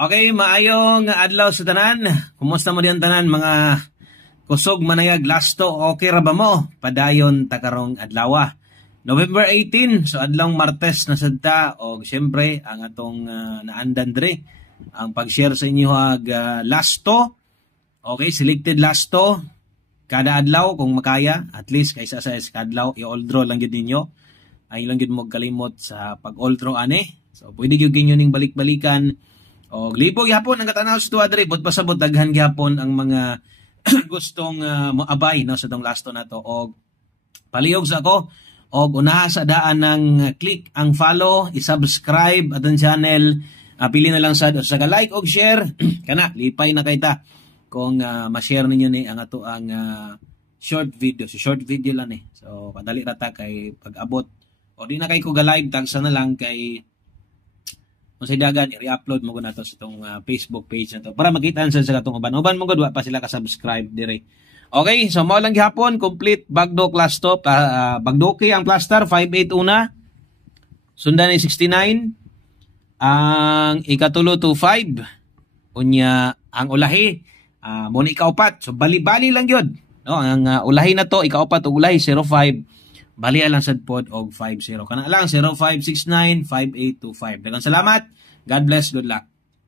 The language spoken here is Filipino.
Okay, maayong adlaw sa tanan. Kumusta mo diyan tanan mga kusog manayag lasto? Okay ra ba mo? Padayon ta karong adlaw. November 18, so adlawng Martes na sadta og syempre ang atong naandan dre ang pag-share sa inyo lasto. Okay, selected lasto kada adlaw kung makaya, at least kaysa sa adlaw i-all draw lang gyud ninyo. Ay lang gyud mo kalimot sa pag-all draw ani. So pwede gyud ginyo ning balik-balikan. O libo gyapon ang katanaw sa tuwa diri, bud pasabot daghan gyapon ang mga gustong moabay no sa tong lasto nato. Og palihog sa ako og unaha sa daan ng click ang follow, i-subscribe atong channel, pili na lang sa like og share kana lipay na kay ta kung ma-share ninyo ni ang ato ang short video. So short video lang eh. So padali ra ta kay pag-abot o di na kay ko ga live tagsa na lang kay kung sa dagan, i-upload mo ko na to sa itong Facebook page na to para makita sa katong uban. Uban mo ko, pa sila ka-subscribe dire. Okay, so mo lang gihapon, complete bagdo class top. Bagdoki ang plaster, 5.8 una. Sundan ay 69. Ang ikatulo to 5. Unya, ang ulahi, muna ikaupat. So bali-bali lang yun. No, ang ulahi na to, ikaupat o ulahi, 05. Bali lang sad pod og 50. Kana lang 05695825. Daghang salamat. God bless, good luck.